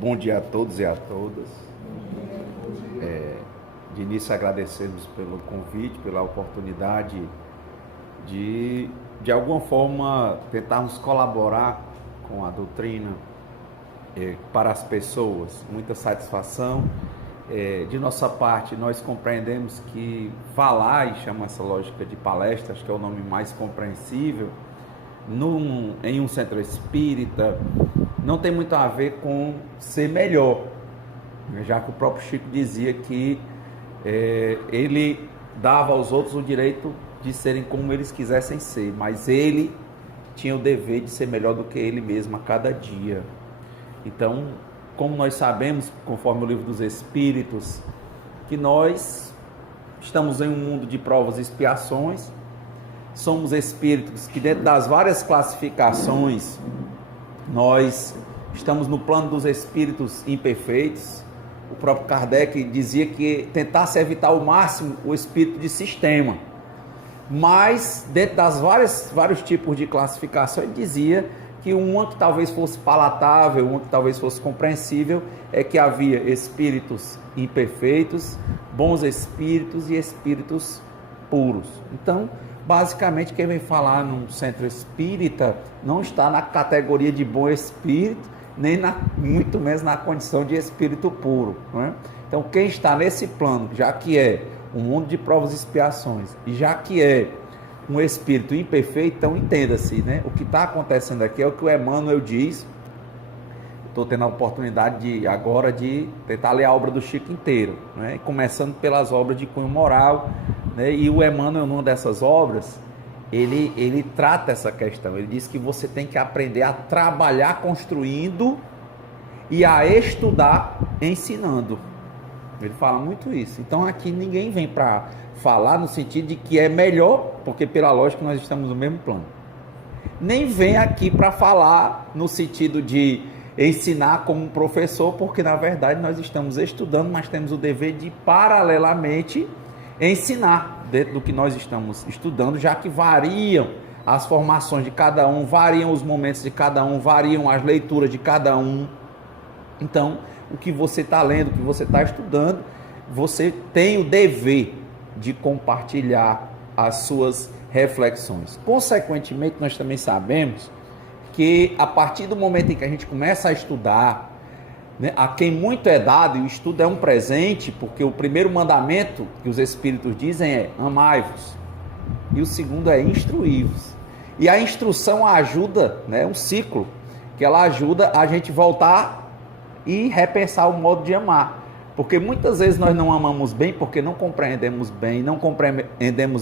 Bom dia a todos e a todas. De início agradecemos pelo convite, pela oportunidade de alguma forma tentarmos colaborar com a doutrina para as pessoas. Muita satisfação. De nossa parte, nós compreendemos que falar, e chama essa lógica de palestra, acho que é o nome mais compreensível, em um centro espírita, não tem muito a ver com ser melhor, já que o próprio Chico dizia que ele dava aos outros o direito de serem como eles quisessem ser, mas ele tinha o dever de ser melhor do que ele mesmo a cada dia. Então, como nós sabemos, conforme o Livro dos Espíritos, que nós estamos em um mundo de provas e expiações, somos espíritos que, dentro das várias classificações, nós estamos no plano dos espíritos imperfeitos. O próprio Kardec dizia que tentasse evitar ao máximo o espírito de sistema, mas dentro das vários tipos de classificação, ele dizia que uma que talvez fosse palatável, uma que talvez fosse compreensível, é que havia espíritos imperfeitos, bons espíritos e espíritos puros. Então, basicamente, quem vem falar num centro espírita não está na categoria de bom espírito, nem muito menos na condição de espírito puro, não é? Então, quem está nesse plano, já que é um mundo de provas e expiações, e já que é um espírito imperfeito, então entenda-se, né? O que está acontecendo aqui é o que o Emmanuel diz. Estou tendo a oportunidade agora de tentar ler a obra do Chico inteiro, né? Começando pelas obras de cunho moral, né? E o Emmanuel, numa dessas obras, ele trata essa questão. Ele diz que você tem que aprender a trabalhar construindo e a estudar ensinando. Ele fala muito isso. Então aqui ninguém vem para falar no sentido de que é melhor, porque pela lógica nós estamos no mesmo plano. Nem vem aqui para falar no sentido de ensinar como um professor, porque na verdade nós estamos estudando, mas temos o dever de paralelamente ensinar dentro do que nós estamos estudando, já que variam as formações de cada um, variam os momentos de cada um, variam as leituras de cada um. Então, o que você está lendo, o que você está estudando, você tem o dever de compartilhar as suas reflexões. Consequentemente, nós também sabemos que a partir do momento em que a gente começa a estudar, né, a quem muito é dado, e o estudo é um presente, porque o primeiro mandamento que os Espíritos dizem é amai-vos, e o segundo é instruí-vos. E a instrução ajuda, né, um ciclo, que ela ajuda a gente voltar e repensar o modo de amar. Porque muitas vezes nós não amamos bem porque não compreendemos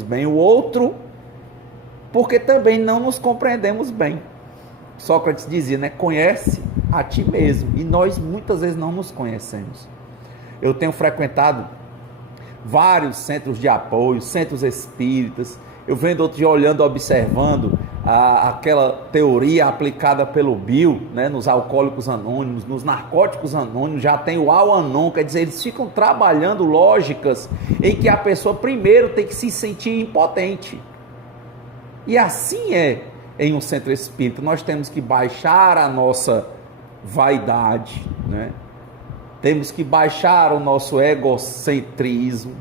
bem o outro, porque também não nos compreendemos bem. Sócrates dizia, né? Conhece a ti mesmo. E nós muitas vezes não nos conhecemos. Eu tenho frequentado vários centros de apoio, centros espíritas. Eu venho outro dia olhando, observando aquela teoria aplicada pelo Bill, né, nos alcoólicos anônimos, nos narcóticos anônimos. Já tem o Al-Anon, quer dizer, eles ficam trabalhando lógicas em que a pessoa primeiro tem que se sentir impotente. E assim é em um centro espírita. Nós temos que baixar a nossa vaidade, né? Temos que baixar o nosso egocentrismo.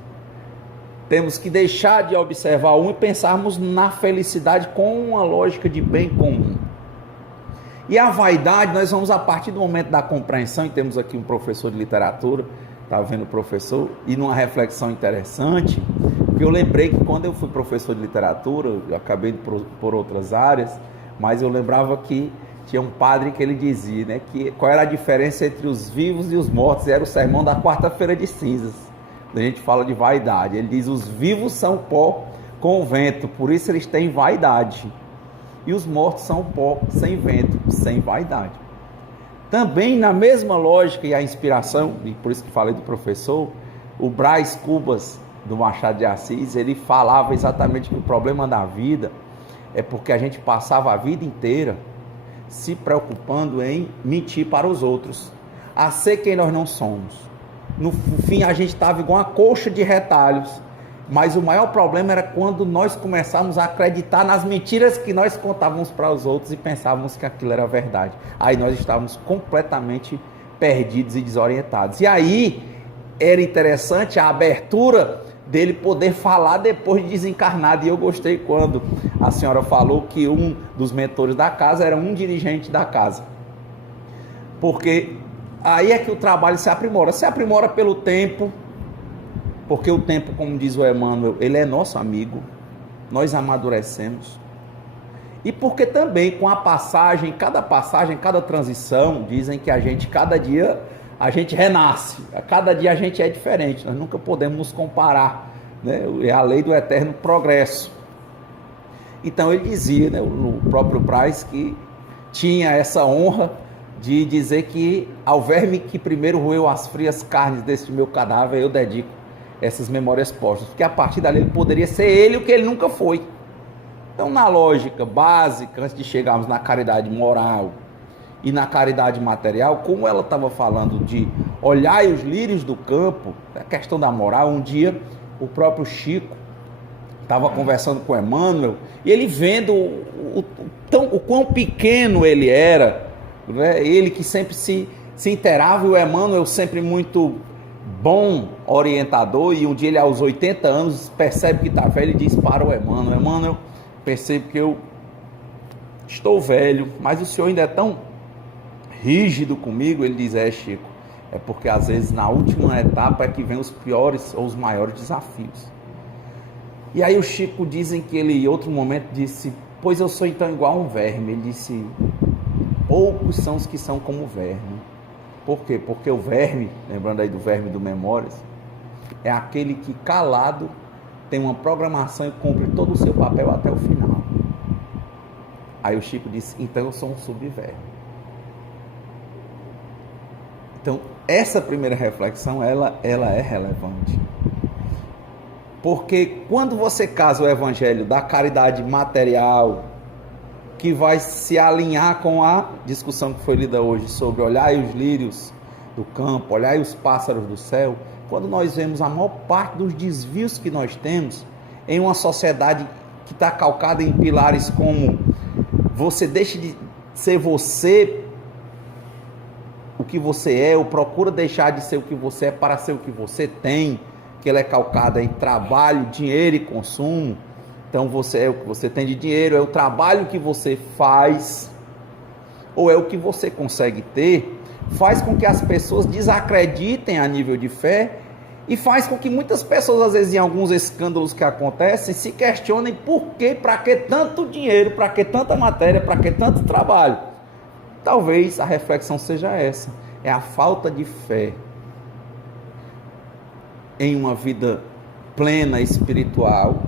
Temos que deixar de observar um e pensarmos na felicidade com uma lógica de bem comum. E a vaidade, nós vamos a partir do momento da compreensão, e temos aqui um professor de literatura, estava vendo o professor, e numa reflexão interessante, porque eu lembrei que quando eu fui professor de literatura, eu acabei por outras áreas, mas eu lembrava que tinha um padre que ele dizia, né, que qual era a diferença entre os vivos e os mortos, era o sermão da quarta-feira de cinzas. A gente fala de vaidade, ele diz: os vivos são pó com vento, por isso eles têm vaidade, e os mortos são pó sem vento, sem vaidade. Também na mesma lógica e a inspiração, e por isso que falei do professor, o Brás Cubas, do Machado de Assis, ele falava exatamente que o problema da vida é porque a gente passava a vida inteira se preocupando em mentir para os outros, a ser quem nós não somos. No fim, a gente estava igual uma coxa de retalhos, mas o maior problema era quando nós começávamos a acreditar nas mentiras que nós contávamos para os outros e pensávamos que aquilo era verdade. Aí nós estávamos completamente perdidos e desorientados. E aí era interessante a abertura dele poder falar depois de desencarnado. E eu gostei quando a senhora falou que um dos mentores da casa era um dirigente da casa. Porque aí é que o trabalho se aprimora. Se aprimora pelo tempo, porque o tempo, como diz o Emmanuel, ele é nosso amigo, nós amadurecemos. E porque também com a passagem, cada transição, dizem que a gente, cada dia, a gente renasce, a cada dia a gente é diferente, nós nunca podemos nos comparar, né? É a lei do eterno progresso. Então ele dizia, né, o próprio Braz, que tinha essa honra de dizer que ao verme que primeiro roeu as frias carnes deste meu cadáver, eu dedico essas memórias póstumas, porque a partir dali ele poderia ser ele o que ele nunca foi. Então, na lógica básica, antes de chegarmos na caridade moral e na caridade material, como ela estava falando de olhar os lírios do campo, a questão da moral, um dia o próprio Chico estava conversando com Emmanuel, e ele vendo o quão pequeno ele era, né? Ele que sempre se inteirava, e o Emmanuel sempre muito bom orientador, e um dia ele aos 80 anos percebe que está velho e diz para o Emmanuel, percebo que eu estou velho, mas o senhor ainda é tão rígido comigo. Ele diz, Chico, é porque às vezes na última etapa é que vem os piores ou os maiores desafios. E aí o Chico, dizem que ele em outro momento disse, pois eu sou então igual a um verme. Ele disse, poucos são os que são como verme. Por quê? Porque o verme, lembrando aí do verme do Memórias, é aquele que calado tem uma programação e cumpre todo o seu papel até o final. Aí o Chico disse, então eu sou um subverme. Então essa primeira reflexão, ela é relevante. Porque quando você casa o evangelho da caridade material, que vai se alinhar com a discussão que foi lida hoje sobre olhar os lírios do campo, olhar os pássaros do céu, quando nós vemos a maior parte dos desvios que nós temos em uma sociedade que está calcada em pilares como você deixe de ser você, o que você é, ou procura deixar de ser o que você é para ser o que você tem, que ela é calcada em trabalho, dinheiro e consumo. Então você é o que você tem de dinheiro, é o trabalho que você faz, ou é o que você consegue ter, faz com que as pessoas desacreditem a nível de fé, e faz com que muitas pessoas, às vezes em alguns escândalos que acontecem, se questionem por que, para que tanto dinheiro, para que tanta matéria, para que tanto trabalho. Talvez a reflexão seja essa, é a falta de fé em uma vida plena espiritual,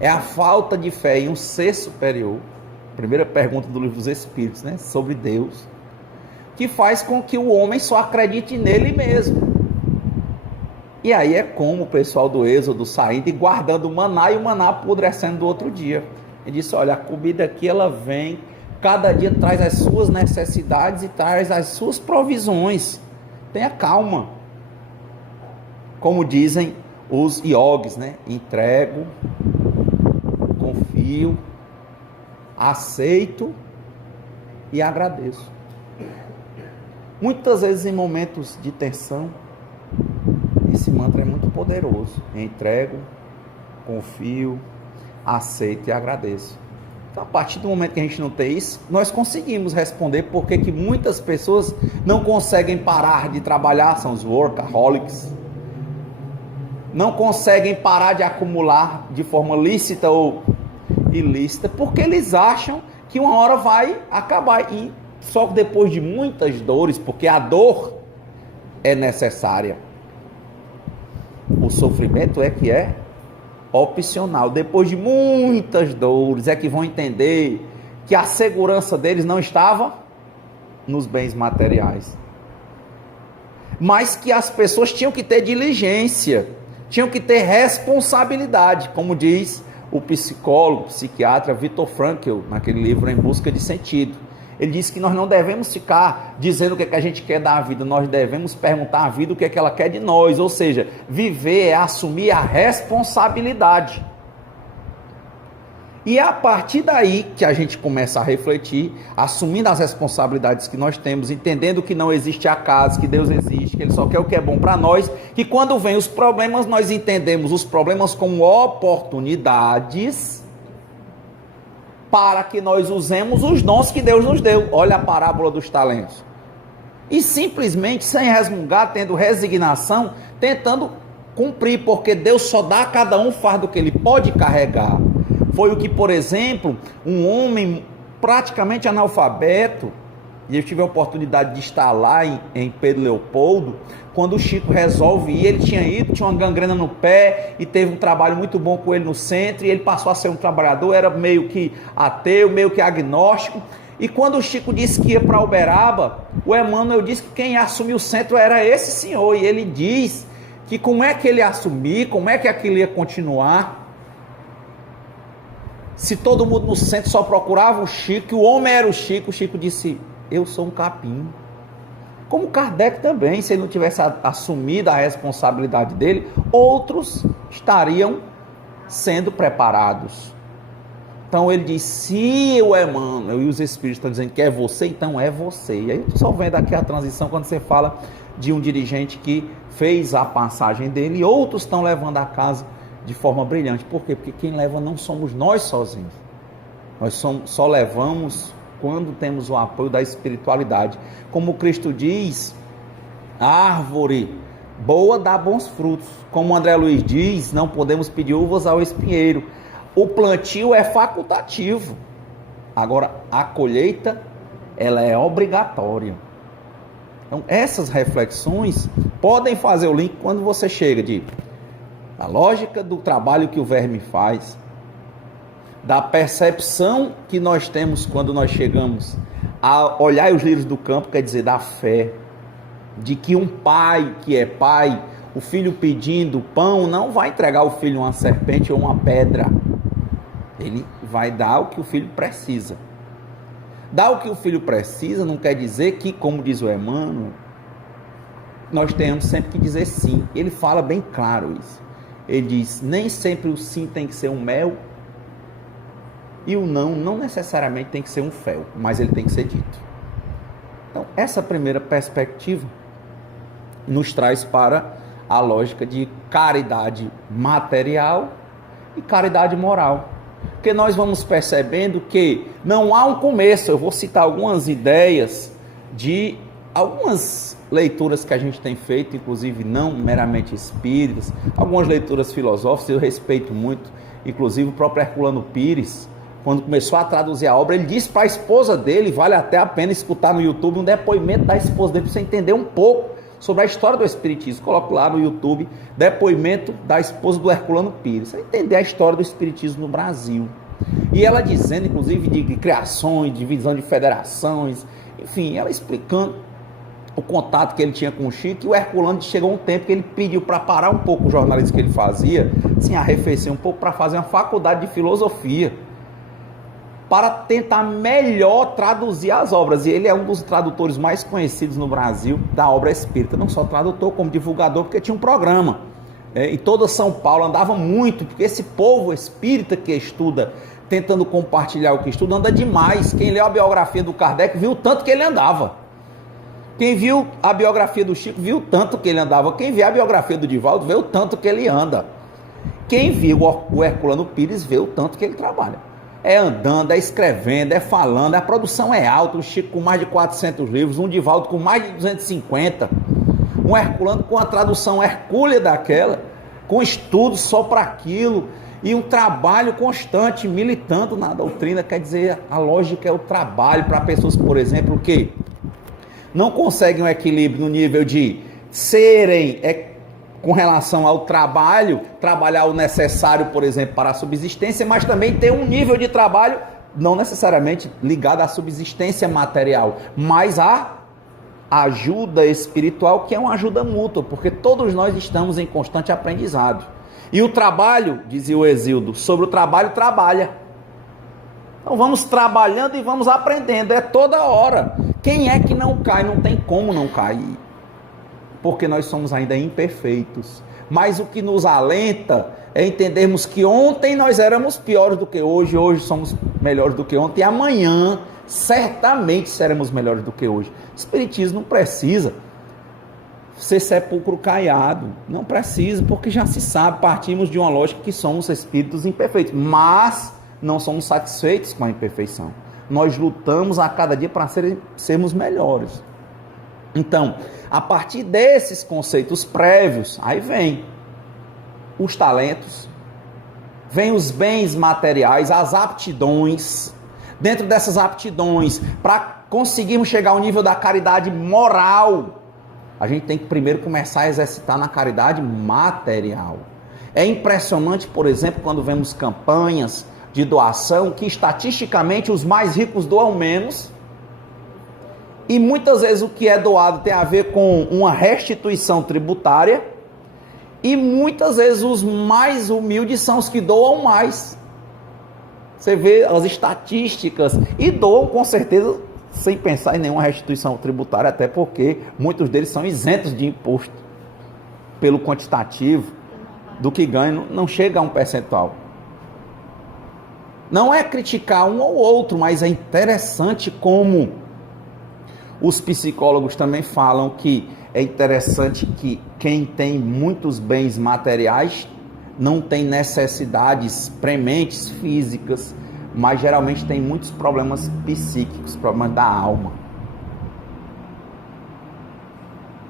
é a falta de fé em um ser superior, primeira pergunta do Livro dos Espíritos, né, sobre Deus, que faz com que o homem só acredite nele mesmo. E aí é como o pessoal do Êxodo saindo e guardando o maná, e o maná apodrecendo do outro dia. Ele disse, olha, a comida aqui ela vem, cada dia traz as suas necessidades e traz as suas provisões. Tenha calma. Como dizem os iogues, né? Entrego, confio, aceito e agradeço. Muitas vezes em momentos de tensão, esse mantra é muito poderoso. Entrego, confio, aceito e agradeço. Então, a partir do momento que a gente não tem isso, nós conseguimos responder porque que muitas pessoas não conseguem parar de trabalhar, são os workaholics, não conseguem parar de acumular de forma lícita ou ilícita, porque eles acham que uma hora vai acabar, e só depois de muitas dores, porque a dor é necessária, o sofrimento é que é opcional. Depois de muitas dores é que vão entender que a segurança deles não estava nos bens materiais. Mas que as pessoas tinham que ter diligência, tinham que ter responsabilidade, como diz o psicólogo, psiquiatra Viktor Frankl, naquele livro Em Busca de Sentido. Ele diz que nós não devemos ficar dizendo o que a gente quer da vida, nós devemos perguntar à vida o que ela quer de nós, ou seja, viver é assumir a responsabilidade. E é a partir daí que a gente começa a refletir, assumindo as responsabilidades que nós temos, entendendo que não existe acaso, que Deus existe, que Ele só quer o que é bom para nós, que quando vem os problemas, nós entendemos os problemas como oportunidades para que nós usemos os dons que Deus nos deu. Olha a parábola dos talentos. E simplesmente, sem resmungar, tendo resignação, tentando cumprir, porque Deus só dá a cada um o fardo que ele pode carregar. Foi o que, por exemplo, um homem praticamente analfabeto, e eu tive a oportunidade de estar lá em Pedro Leopoldo, quando o Chico resolve ir, ele tinha ido, tinha uma gangrena no pé, e teve um trabalho muito bom com ele no centro, e ele passou a ser um trabalhador, era meio que ateu, meio que agnóstico, e quando o Chico disse que ia para Uberaba, o Emmanuel disse que quem assumiu o centro era esse senhor, e ele diz que como é que ele ia assumir, como é que aquilo ia continuar, se todo mundo no centro só procurava o Chico, o homem era o Chico disse, eu sou um capim. Como Kardec também, se ele não tivesse assumido a responsabilidade dele, outros estariam sendo preparados. Então ele diz, se o Emmanuel e os Espíritos estão dizendo que é você, então é você. E aí eu só vendo aqui a transição quando você fala de um dirigente que fez a passagem dele e outros estão levando a casa de forma brilhante. Por quê? Porque quem leva não somos nós sozinhos. Nós só levamos quando temos o apoio da espiritualidade. Como Cristo diz, a árvore boa dá bons frutos. Como André Luiz diz, não podemos pedir uvas ao espinheiro. O plantio é facultativo. Agora, a colheita, ela é obrigatória. Então, essas reflexões podem fazer o link quando você chega da lógica do trabalho que o verme faz, da percepção que nós temos quando nós chegamos a olhar os lírios do campo, quer dizer, da fé, de que um pai que é pai, o filho pedindo pão, não vai entregar o filho uma serpente ou uma pedra, ele vai dar o que o filho precisa. Dar o que o filho precisa não quer dizer que, como diz o Emmanuel, nós tenhamos sempre que dizer sim. Ele fala bem claro isso. Ele diz, nem sempre o sim tem que ser um mel, e o não necessariamente tem que ser um fel, mas ele tem que ser dito. Então, essa primeira perspectiva nos traz para a lógica de caridade material e caridade moral. Porque nós vamos percebendo que não há um começo. Eu vou citar algumas ideias de algumas leituras que a gente tem feito, inclusive não meramente espíritas, algumas leituras filosóficas, eu respeito muito, inclusive o próprio Herculano Pires, quando começou a traduzir a obra, ele disse para a esposa dele, vale até a pena escutar no YouTube um depoimento da esposa dele, para você entender um pouco sobre a história do Espiritismo. Coloco lá no YouTube, depoimento da esposa do Herculano Pires, para entender a história do Espiritismo no Brasil. E ela dizendo, inclusive, de criações, divisão de federações, enfim, ela explicando o contato que ele tinha com o Chico, e o Herculano chegou um tempo que ele pediu para parar um pouco o jornalismo que ele fazia, assim, arrefecer um pouco, para fazer uma faculdade de filosofia, para tentar melhor traduzir as obras, e ele é um dos tradutores mais conhecidos no Brasil da obra espírita, não só tradutor, como divulgador, porque tinha um programa, em toda São Paulo, andava muito, porque esse povo espírita que estuda, tentando compartilhar o que estuda, anda demais. Quem leu a biografia do Kardec viu o tanto que ele andava. Quem viu a biografia do Chico viu o tanto que ele andava. Quem viu a biografia do Divaldo vê o tanto que ele anda. Quem viu o Herculano Pires vê o tanto que ele trabalha. É andando, é escrevendo, é falando, a produção é alta. O Chico com mais de 400 livros, um Divaldo com mais de 250, um Herculano com a tradução hercúlea daquela, com estudos só para aquilo, e um trabalho constante, militando na doutrina. Quer dizer, a lógica é o trabalho para pessoas, por exemplo, que não conseguem um equilíbrio no nível de serem, com relação ao trabalho, trabalhar o necessário, por exemplo, para a subsistência, mas também ter um nível de trabalho não necessariamente ligada à subsistência material, mas à ajuda espiritual, que é uma ajuda mútua, porque todos nós estamos em constante aprendizado. E o trabalho, dizia o Exildo, sobre o trabalho trabalha. Então vamos trabalhando e vamos aprendendo, é toda hora. Quem é que não cai? Não tem como não cair, porque nós somos ainda imperfeitos. Mas o que nos alenta é entendermos que ontem nós éramos piores do que hoje, hoje somos melhores do que ontem, e amanhã certamente seremos melhores do que hoje. O Espiritismo não precisa ser sepulcro caiado, não precisa, porque já se sabe, partimos de uma lógica que somos espíritos imperfeitos, mas não somos satisfeitos com a imperfeição. Nós lutamos a cada dia para sermos melhores. Então, a partir desses conceitos prévios, aí vem os talentos, vem os bens materiais, as aptidões. Dentro dessas aptidões, para conseguirmos chegar ao nível da caridade moral, a gente tem que primeiro começar a exercitar na caridade material. É impressionante, por exemplo, quando vemos campanhas de doação, que estatisticamente os mais ricos doam menos, e muitas vezes o que é doado tem a ver com uma restituição tributária, e muitas vezes os mais humildes são os que doam mais. Você vê as estatísticas, e doam com certeza sem pensar em nenhuma restituição tributária, até porque muitos deles são isentos de imposto pelo quantitativo do que ganham, não chega a um percentual. Não é criticar um ou outro, mas é interessante como os psicólogos também falam que é interessante que quem tem muitos bens materiais não tem necessidades prementes físicas, mas geralmente tem muitos problemas psíquicos, problemas da alma.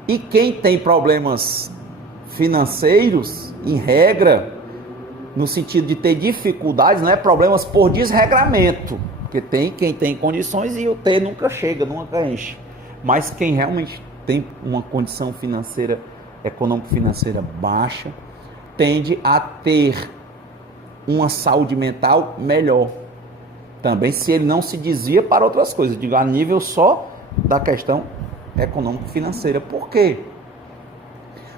E quem tem problemas financeiros, em regra, no sentido de ter dificuldades, não é problemas por desregramento, porque tem quem tem condições e o ter nunca chega, nunca enche. Mas quem realmente tem uma condição financeira, econômico-financeira baixa, tende a ter uma saúde mental melhor. Também se ele não se desvia para outras coisas, digo, a nível só da questão econômico-financeira. Por quê?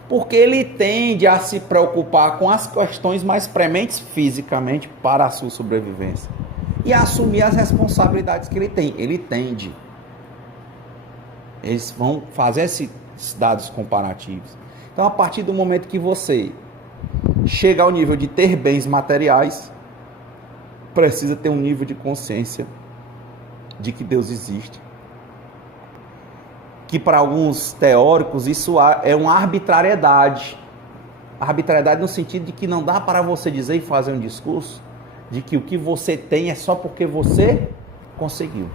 Porque ele tende a se preocupar com as questões mais prementes fisicamente para a sua sobrevivência e a assumir as responsabilidades que ele tem. Ele tende. Eles vão fazer esses dados comparativos. Então, a partir do momento que você chega ao nível de ter bens materiais, precisa ter um nível de consciência de que Deus existe. Que para alguns teóricos isso é uma arbitrariedade. Arbitrariedade no sentido de que não dá para você dizer e fazer um discurso de que o que você tem é só porque você conseguiu.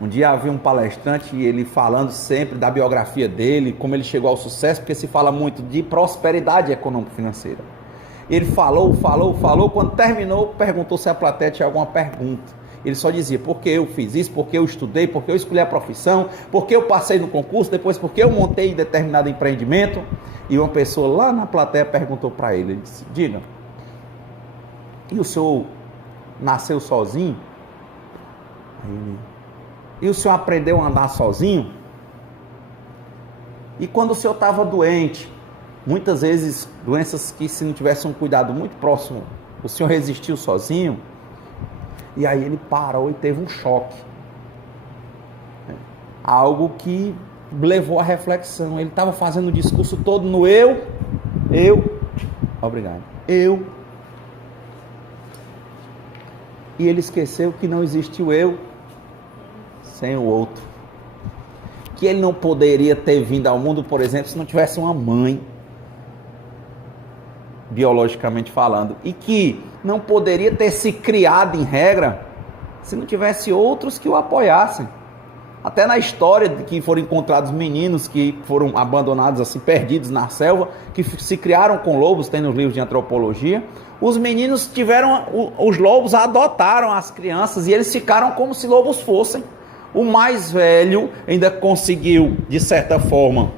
Um dia havia um palestrante e ele falando sempre da biografia dele, como ele chegou ao sucesso, porque se fala muito de prosperidade econômico-financeira. Ele falou, quando terminou, perguntou se a plateia tinha alguma pergunta. Ele só dizia, porque eu fiz isso, porque eu estudei, porque eu escolhi a profissão, porque eu passei no concurso, depois porque eu montei determinado empreendimento. E uma pessoa lá na plateia perguntou para ele, ele disse, diga, e o senhor nasceu sozinho? E o senhor aprendeu a andar sozinho? E quando o senhor estava doente, muitas vezes doenças que se não tivesse um cuidado muito próximo, o senhor resistiu sozinho? E aí ele parou e teve um choque. Algo que levou à reflexão. Ele estava fazendo o discurso todo no obrigado, eu. E ele esqueceu que não existe o eu sem o outro. Que ele não poderia ter vindo ao mundo, por exemplo, se não tivesse uma mãe, biologicamente falando, e que não poderia ter se criado em regra se não tivesse outros que o apoiassem. Até na história de que foram encontrados meninos que foram abandonados assim, perdidos na selva, que se criaram com lobos, tem nos livros de antropologia, os meninos os lobos adotaram as crianças e eles ficaram como se lobos fossem. O mais velho ainda conseguiu, de certa forma,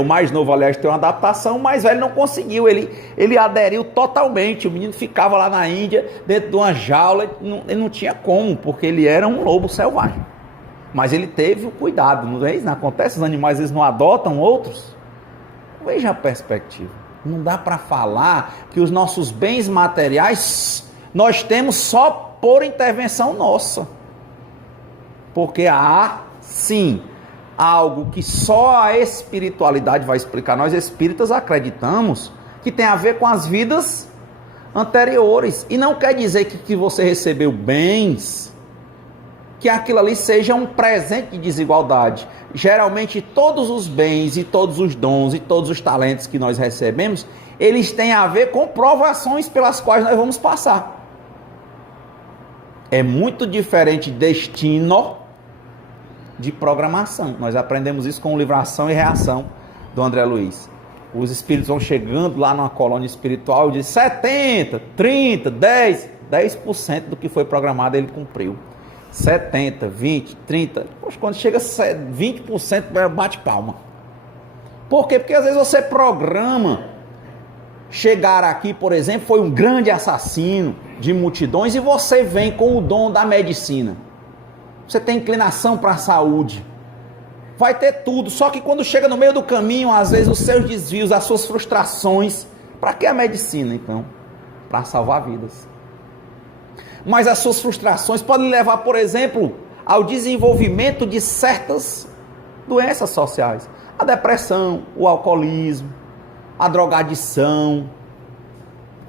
O mais novo, aliás, tem uma adaptação, o mais velho não conseguiu, ele aderiu totalmente. O menino ficava lá na Índia, dentro de uma jaula, ele não tinha como, porque ele era um lobo selvagem. Mas ele teve o cuidado, não é isso? Não acontece, os animais eles não adotam outros. Veja a perspectiva. Não dá para falar que os nossos bens materiais nós temos só por intervenção nossa. Porque há, sim, algo que só a espiritualidade vai explicar. Nós espíritas acreditamos que tem a ver com as vidas anteriores. E não quer dizer que você recebeu bens, que aquilo ali seja um presente de desigualdade. Geralmente todos os bens e todos os dons e todos os talentos que nós recebemos, eles têm a ver com provações pelas quais nós vamos passar. É muito diferente destino de programação. Nós aprendemos isso com o livro Ação e Reação do André Luiz. Os espíritos vão chegando lá numa colônia espiritual e dizem 70, 30, 10% do que foi programado ele cumpriu. 70, 20, 30, poxa, quando chega 20% bate palma. Por quê? Porque às vezes você programa chegar aqui, por exemplo, foi um grande assassino de multidões e você vem com o dom da medicina. Você tem inclinação para a saúde, vai ter tudo, só que quando chega no meio do caminho, às vezes os seus desvios, as suas frustrações, para que a medicina então? Para salvar vidas. Mas as suas frustrações podem levar, por exemplo, ao desenvolvimento de certas doenças sociais. A depressão, o alcoolismo, a drogadição.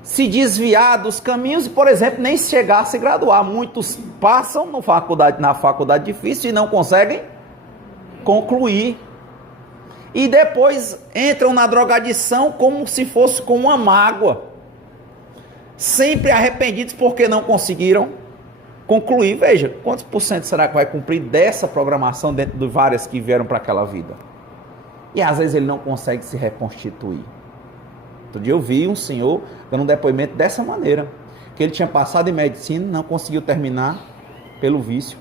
Se desviar dos caminhos e, por exemplo, nem chegar a se graduar. Muitos passam na faculdade difícil e não conseguem concluir. E depois entram na drogadição como se fosse com uma mágoa. Sempre arrependidos porque não conseguiram concluir. Veja, quantos por cento será que vai cumprir dessa programação dentro de várias que vieram para aquela vida? E às vezes ele não consegue se reconstituir. Outro dia eu vi um senhor dando um depoimento dessa maneira, que ele tinha passado em medicina, não conseguiu terminar pelo vício,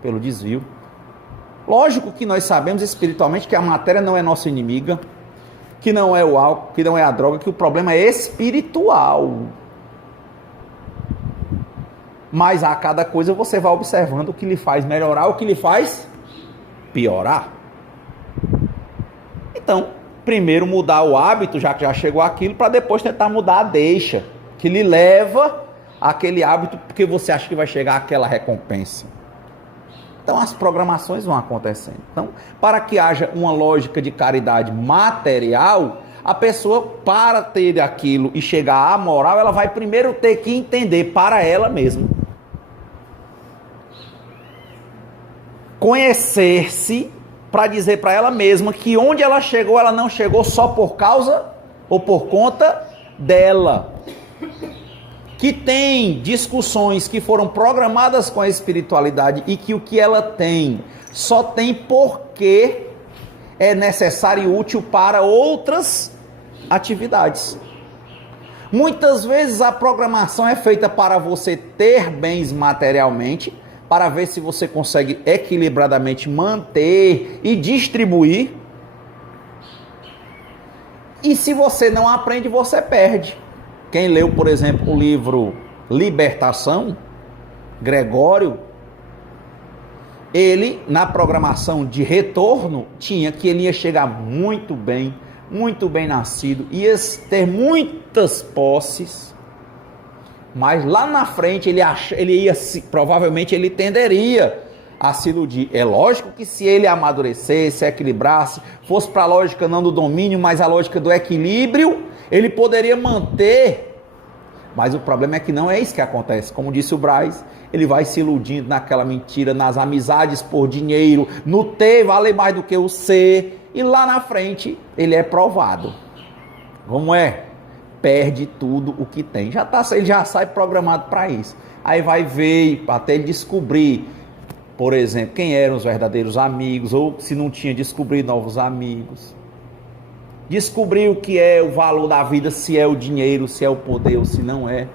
pelo desvio. Lógico que nós sabemos espiritualmente que a matéria não é nossa inimiga, que não é o álcool, que não é a droga, que o problema é espiritual. Mas a cada coisa você vai observando o que lhe faz melhorar, o que lhe faz piorar. Então, primeiro mudar o hábito, já que já chegou aquilo, para depois tentar mudar a deixa, que lhe leva àquele hábito, porque você acha que vai chegar àquela recompensa. Então as programações vão acontecendo. Então, para que haja uma lógica de caridade material, a pessoa, para ter aquilo e chegar à moral, ela vai primeiro ter que entender para ela mesma. Conhecer-se para dizer para ela mesma que onde ela chegou, ela não chegou só por causa ou por conta dela. Que tem discussões que foram programadas com a espiritualidade e que o que ela tem só tem porque é necessário e útil para outras atividades. Muitas vezes a programação é feita para você ter bens materialmente, para ver se você consegue equilibradamente manter e distribuir. E se você não aprende, você perde. Quem leu, por exemplo, o livro Libertação, Gregório, ele, na programação de retorno, tinha que ele ia chegar muito bem nascido, ia ter muitas posses, mas lá na frente provavelmente ele tenderia a se iludir. É lógico que se ele amadurecesse, equilibrasse, fosse para a lógica não do domínio, mas a lógica do equilíbrio, ele poderia manter. Mas o problema é que não é isso que acontece. Como disse o Braz, ele vai se iludindo naquela mentira, nas amizades por dinheiro, no ter vale mais do que o ser, e lá na frente ele é provado. Como é? Perde tudo o que tem. Ele já sai programado para isso. Aí vai ver, até ele descobrir, por exemplo, quem eram os verdadeiros amigos, ou se não tinha, descobrir novos amigos. Descobrir o que é o valor da vida, se é o dinheiro, se é o poder ou se não é.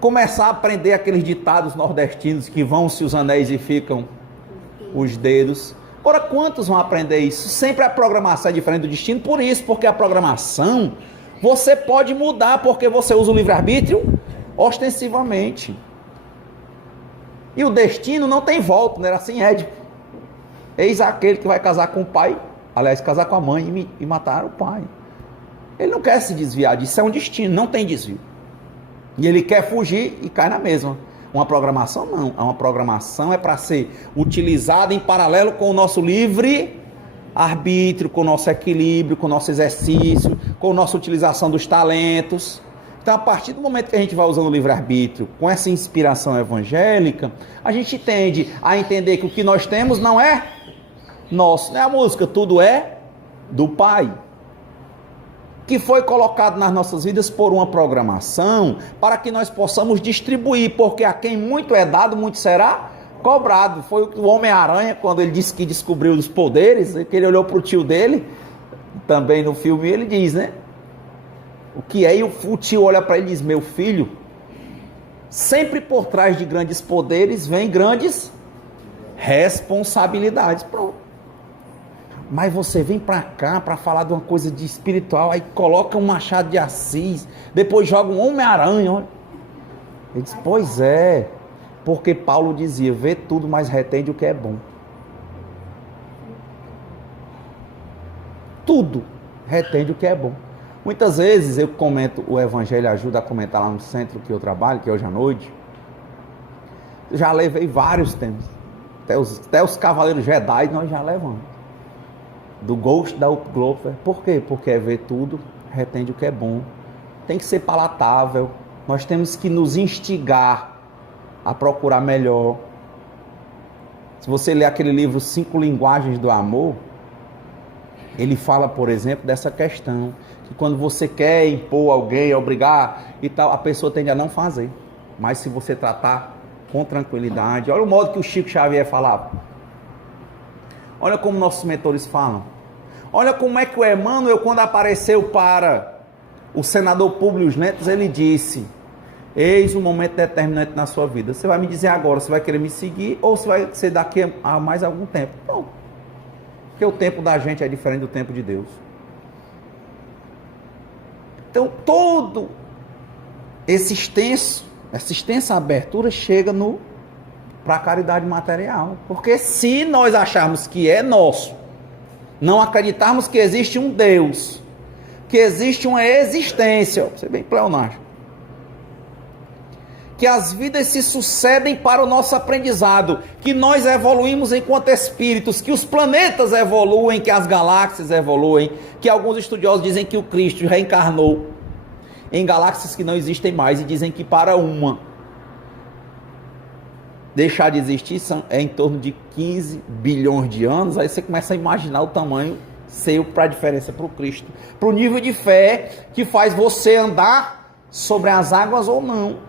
Começar a aprender aqueles ditados nordestinos que vão-se os anéis e ficam os dedos. Ora, quantos vão aprender isso? Sempre a programação é diferente do destino, por isso, porque a programação você pode mudar, porque você usa o livre-arbítrio ostensivamente. E o destino não tem volta, não era assim, Édipo. Eis aquele que vai casar com o pai, aliás, casar com a mãe e matar o pai. Ele não quer se desviar disso, é um destino, não tem desvio. E ele quer fugir e cai na mesma. Uma programação não, uma programação é para ser utilizada em paralelo com o nosso livre arbítrio, com o nosso equilíbrio, com o nosso exercício, com a nossa utilização dos talentos. Então, a partir do momento que a gente vai usando o livre-arbítrio com essa inspiração evangélica, a gente tende a entender que o que nós temos não é nosso, não é a música, tudo é do Pai, que foi colocado nas nossas vidas por uma programação para que nós possamos distribuir, porque a quem muito é dado, muito será cobrado. Foi o Homem-Aranha, quando ele disse que descobriu os poderes, que ele olhou para o tio dele, também no filme ele diz, né? O que é? E o tio olha para ele e diz: meu filho, sempre por trás de grandes poderes vem grandes responsabilidades. Pronto. Mas você vem para cá para falar de uma coisa de espiritual, aí coloca um Machado de Assis, depois joga um Homem-Aranha. Ele diz: pois é, porque Paulo dizia: vê tudo, mas retende o que é bom. Tudo retende o que é bom. Muitas vezes eu comento, o Evangelho ajuda a comentar lá no centro que eu trabalho, que é hoje à noite. Já levei vários temas. Até os Cavaleiros Jedi nós já levamos. Do Ghost da Upglover. Por quê? Porque é ver tudo, retende o que é bom. Tem que ser palatável. Nós temos que nos instigar a procurar melhor. Se você ler aquele livro 5 Linguagens do Amor, ele fala, por exemplo, dessa questão, que quando você quer impor alguém, obrigar e tal, a pessoa tende a não fazer. Mas se você tratar com tranquilidade, olha o modo que o Chico Xavier falava. Olha como nossos mentores falam. Olha como é que o Emmanuel, quando apareceu para o senador Públio Neto, ele disse: eis um momento determinante na sua vida. Você vai me dizer agora se vai querer me seguir ou se vai ser daqui a mais algum tempo. Pronto. Porque o tempo da gente é diferente do tempo de Deus. Então, todo essa extensa abertura chega para a caridade material. Porque se nós acharmos que é nosso, não acreditarmos que existe um Deus, que existe uma existência, você bem pleonástico, que as vidas se sucedem para o nosso aprendizado, que nós evoluímos enquanto espíritos, que os planetas evoluem, que as galáxias evoluem, que alguns estudiosos dizem que o Cristo reencarnou em galáxias que não existem mais e dizem que para uma deixar de existir é em torno de 15 bilhões de anos. Aí você começa a imaginar o tamanho seu para a diferença para o Cristo, para o nível de fé que faz você andar sobre as águas ou não.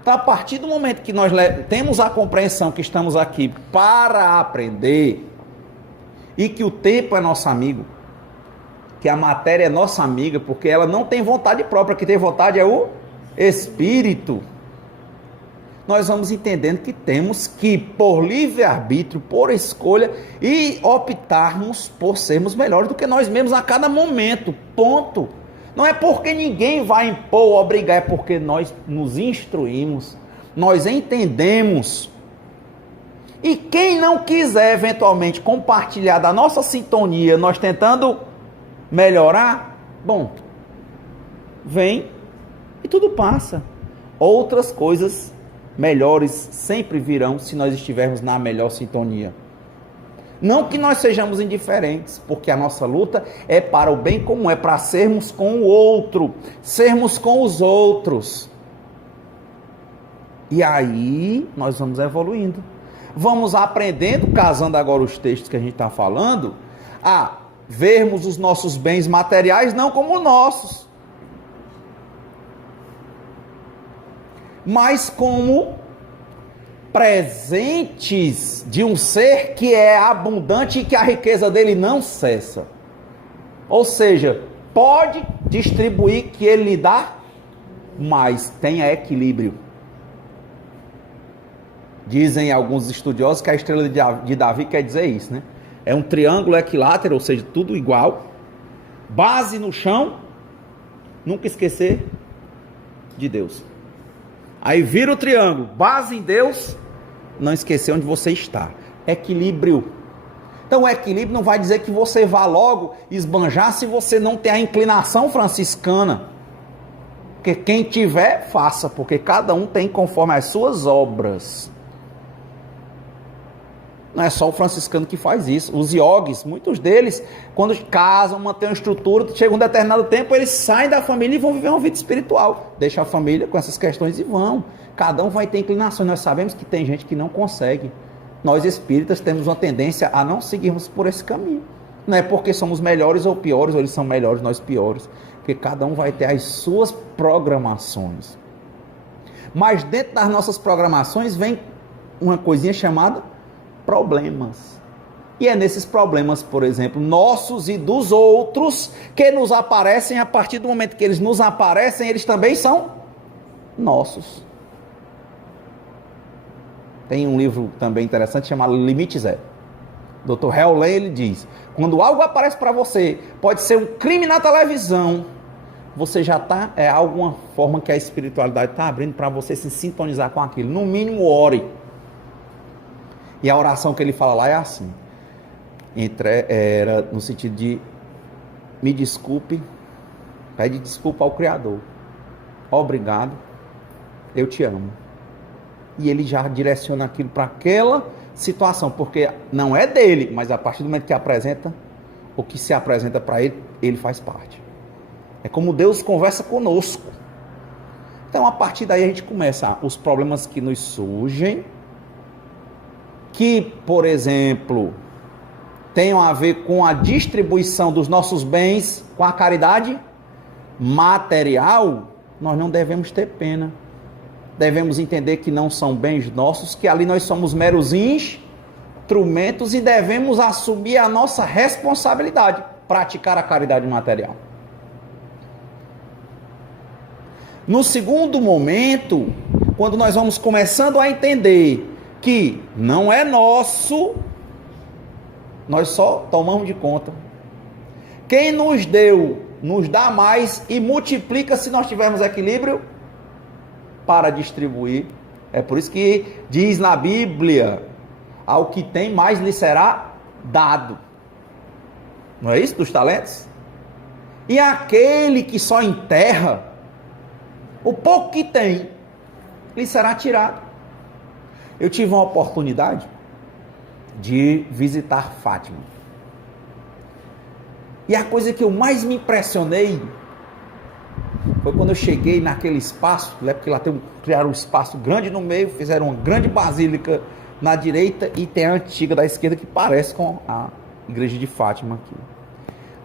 Então, a partir do momento que nós temos a compreensão que estamos aqui para aprender e que o tempo é nosso amigo, que a matéria é nossa amiga, porque ela não tem vontade própria, que tem vontade é o Espírito, nós vamos entendendo que temos que, por livre-arbítrio, por escolha, e optarmos por sermos melhores do que nós mesmos a cada momento, ponto. Não é porque ninguém vai impor ou obrigar, é porque nós nos instruímos, nós entendemos. E quem não quiser eventualmente compartilhar da nossa sintonia, nós tentando melhorar, bom, vem e tudo passa. Outras coisas melhores sempre virão se nós estivermos na melhor sintonia. Não que nós sejamos indiferentes, porque a nossa luta é para o bem comum, é para sermos com o outro, sermos com os outros. E aí nós vamos evoluindo. Vamos aprendendo, casando agora os textos que a gente está falando, a vermos os nossos bens materiais não como nossos, mas como presentes de um ser que é abundante e que a riqueza dele não cessa. Ou seja, pode distribuir que ele lhe dá, mas tenha equilíbrio. Dizem alguns estudiosos que a estrela de Davi quer dizer isso, né? É um triângulo equilátero, ou seja, tudo igual, base no chão, nunca esquecer de Deus. Aí vira o triângulo, base em Deus, não esquecer onde você está. Equilíbrio. Então o equilíbrio não vai dizer que você vá logo esbanjar se você não tem a inclinação franciscana. Porque quem tiver, faça, porque cada um tem conforme as suas obras. Não é só o franciscano que faz isso. Os iogues, muitos deles, quando casam, mantêm uma estrutura, chega um determinado tempo, eles saem da família e vão viver uma vida espiritual. Deixam a família com essas questões e vão. Cada um vai ter inclinações. Nós sabemos que tem gente que não consegue. Nós espíritas temos uma tendência a não seguirmos por esse caminho. Não é porque somos melhores ou piores, ou eles são melhores, nós piores. Porque cada um vai ter as suas programações. Mas dentro das nossas programações vem uma coisinha chamada problemas. E é nesses problemas, por exemplo, nossos e dos outros, que nos aparecem. A partir do momento que eles nos aparecem, eles também são nossos. Tem um livro também interessante chamado Limite Zero. Dr. Helley, ele diz: quando algo aparece para você, pode ser um crime na televisão, você já está, é alguma forma que a espiritualidade está abrindo para você se sintonizar com aquilo. No mínimo, ore. E a oração que ele fala lá é assim, era no sentido de: me desculpe, pede desculpa ao Criador, obrigado, eu te amo. E ele já direciona aquilo para aquela situação, porque não é dele, mas a partir do momento que apresenta, o que se apresenta para ele, ele faz parte. É como Deus conversa conosco. Então, a partir daí a gente começa os problemas que nos surgem, que, por exemplo, tenham a ver com a distribuição dos nossos bens, com a caridade material, nós não devemos ter pena. Devemos entender que não são bens nossos, que ali nós somos meros instrumentos e devemos assumir a nossa responsabilidade, praticar a caridade material. No segundo momento, quando nós vamos começando a entender que não é nosso, nós só tomamos de conta. Quem nos deu, nos dá mais e multiplica se nós tivermos equilíbrio para distribuir. É por isso que diz na Bíblia: ao que tem mais lhe será dado. Não é isso dos talentos? E aquele que só enterra, o pouco que tem lhe será tirado. Eu tive uma oportunidade de visitar Fátima. E a coisa que eu mais me impressionei foi quando eu cheguei naquele espaço, porque lá criaram um espaço grande no meio, fizeram uma grande basílica na direita e tem a antiga da esquerda que parece com a igreja de Fátima aqui.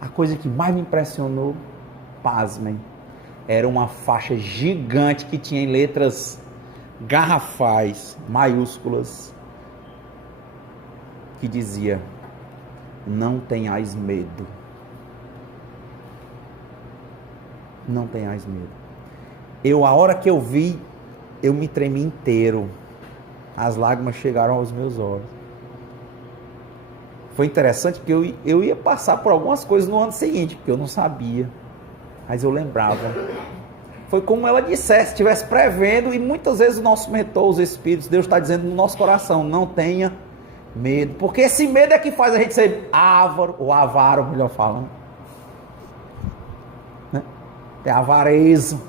A coisa que mais me impressionou, pasmem, era uma faixa gigante que tinha em letras garrafais, maiúsculas, que dizia: não tenhais medo. Não tenhais medo. A hora que eu vi, eu me tremi inteiro. As lágrimas chegaram aos meus olhos. Foi interessante porque eu ia passar por algumas coisas no ano seguinte, porque eu não sabia, mas eu lembrava. Foi como ela dissesse, estivesse prevendo, e muitas vezes o nosso mentor, os Espíritos, Deus está dizendo no nosso coração: não tenha medo, porque esse medo é que faz a gente ser avaro, ou avaro, melhor falando. Tem a avareza,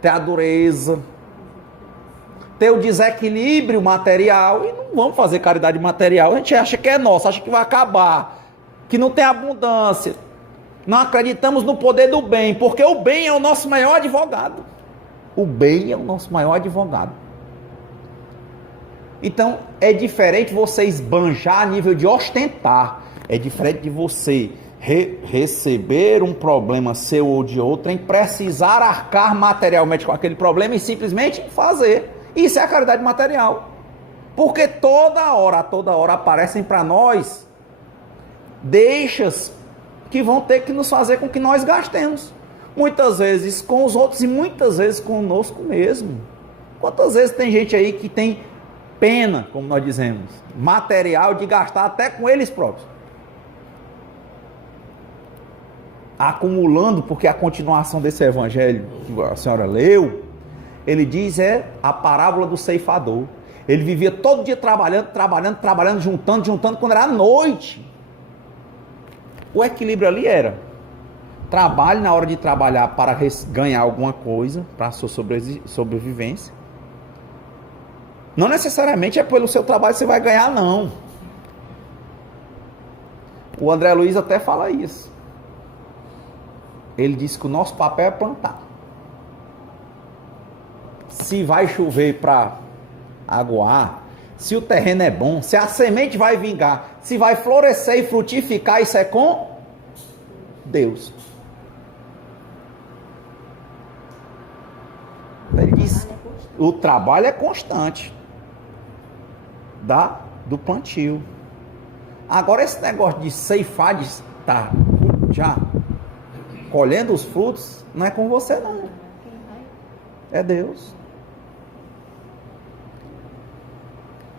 tem a dureza, tem o desequilíbrio material, e não vamos fazer caridade material. A gente acha que é nosso, acha que vai acabar, que não tem abundância. Não acreditamos no poder do bem, porque o bem é o nosso maior advogado. O bem é o nosso maior advogado. Então, é diferente você esbanjar a nível de ostentar. É diferente de você receber um problema seu ou de outrem, precisar arcar materialmente com aquele problema e simplesmente fazer. Isso é a caridade material. Porque toda hora aparecem para nós deixas que vão ter que nos fazer com que nós gastemos. Muitas vezes com os outros e muitas vezes conosco mesmo. Quantas vezes tem gente aí que tem pena, como nós dizemos, material de gastar até com eles próprios. Acumulando, porque a continuação desse evangelho que a senhora leu, ele diz a parábola do ceifador. Ele vivia todo dia trabalhando, juntando, quando era noite. O equilíbrio ali era: trabalhe na hora de trabalhar para ganhar alguma coisa, para a sua sobrevivência. Não necessariamente é pelo seu trabalho que você vai ganhar, não. O André Luiz até fala isso. Ele diz que o nosso papel é plantar. Se vai chover para aguar, se o terreno é bom, se a semente vai vingar, se vai florescer e frutificar, isso é com Deus. Ele diz, o trabalho é constante do plantio. Agora esse negócio de ceifar, de estar já colhendo os frutos, não é com você não. É Deus.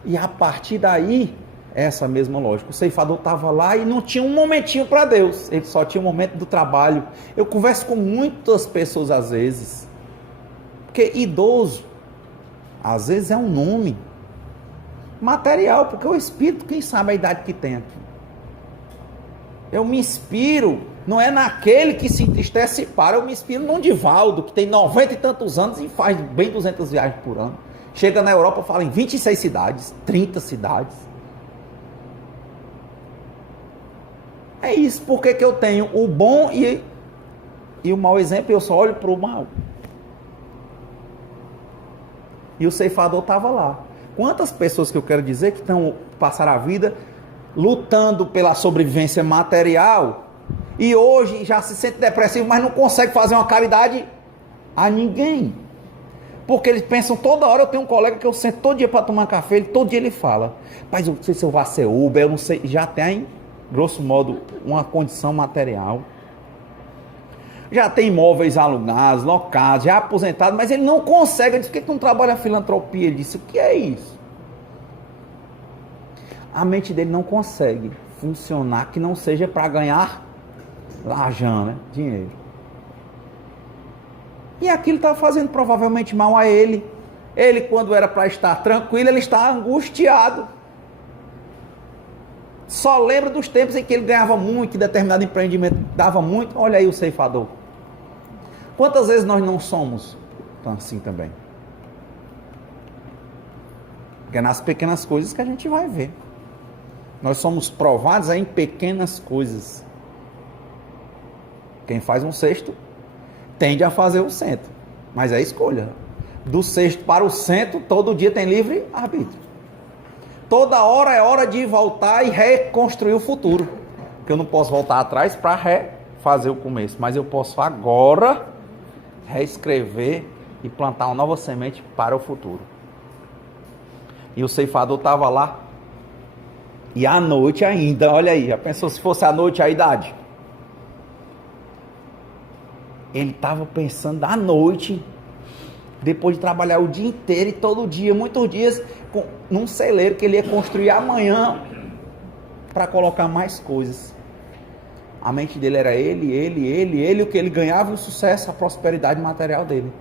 E a partir daí, essa mesma lógica. O ceifador estava lá e não tinha um momentinho para Deus. Ele só tinha um momento do trabalho. Eu converso com muitas pessoas às vezes. Porque idoso, às vezes é um nome material, porque o espírito, quem sabe a idade que tem aqui. Eu me inspiro, não é naquele que se entristece e para, eu me inspiro num Divaldo, que tem 90 e tantos anos e faz bem 200 viagens por ano. Chega na Europa, fala em 26 cidades, 30 cidades. É isso, porque que eu tenho o bom e o mau exemplo, eu só olho para o mal. E o ceifador estava lá. Quantas pessoas que eu quero dizer que estão passando a vida lutando pela sobrevivência material e hoje já se sente depressivo, mas não consegue fazer uma caridade a ninguém. Porque eles pensam toda hora. Eu tenho um colega que eu sento todo dia para tomar café, todo dia ele fala: mas eu não sei se eu vou ser Uber, eu não sei. Já tem, grosso modo, uma condição material. Já tem imóveis alugados, locados, já é aposentado, mas ele não consegue. Eu disse: por que não trabalha a filantropia? Ele disse: o que é isso? A mente dele não consegue funcionar que não seja para ganhar lajão, né? Dinheiro. E aquilo estava fazendo provavelmente mal a ele. Ele, quando era para estar tranquilo, ele está angustiado. Só lembra dos tempos em que ele ganhava muito, que determinado empreendimento dava muito. Olha aí o ceifador. Quantas vezes nós não somos assim também? Porque é nas pequenas coisas que a gente vai ver. Nós somos provados em pequenas coisas. Quem faz um cesto tende a fazer o cento, mas é escolha. Do cesto para o cento, todo dia tem livre arbítrio. Toda hora é hora de voltar e reconstruir o futuro. Porque eu não posso voltar atrás para refazer o começo, mas eu posso agora reescrever e plantar uma nova semente para o futuro. E o ceifador estava lá. E à noite ainda, olha aí, já pensou se fosse à noite a idade? Ele estava pensando à noite, depois de trabalhar o dia inteiro e todo dia, muitos dias, num celeiro que ele ia construir amanhã para colocar mais coisas. A mente dele era ele, o que ele ganhava, o sucesso, a prosperidade material dele.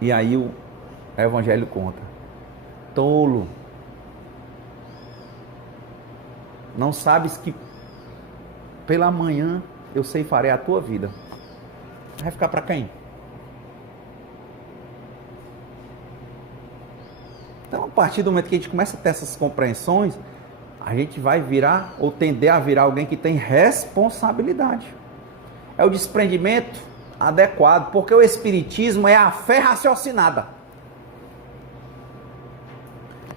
E aí o Evangelho conta: tolo, não sabes que pela manhã eu ceifarei a tua vida. Vai ficar para quem? Então, a partir do momento que a gente começa a ter essas compreensões, a gente vai virar, ou tender a virar alguém que tem responsabilidade. É o desprendimento adequado, porque o espiritismo é a fé raciocinada.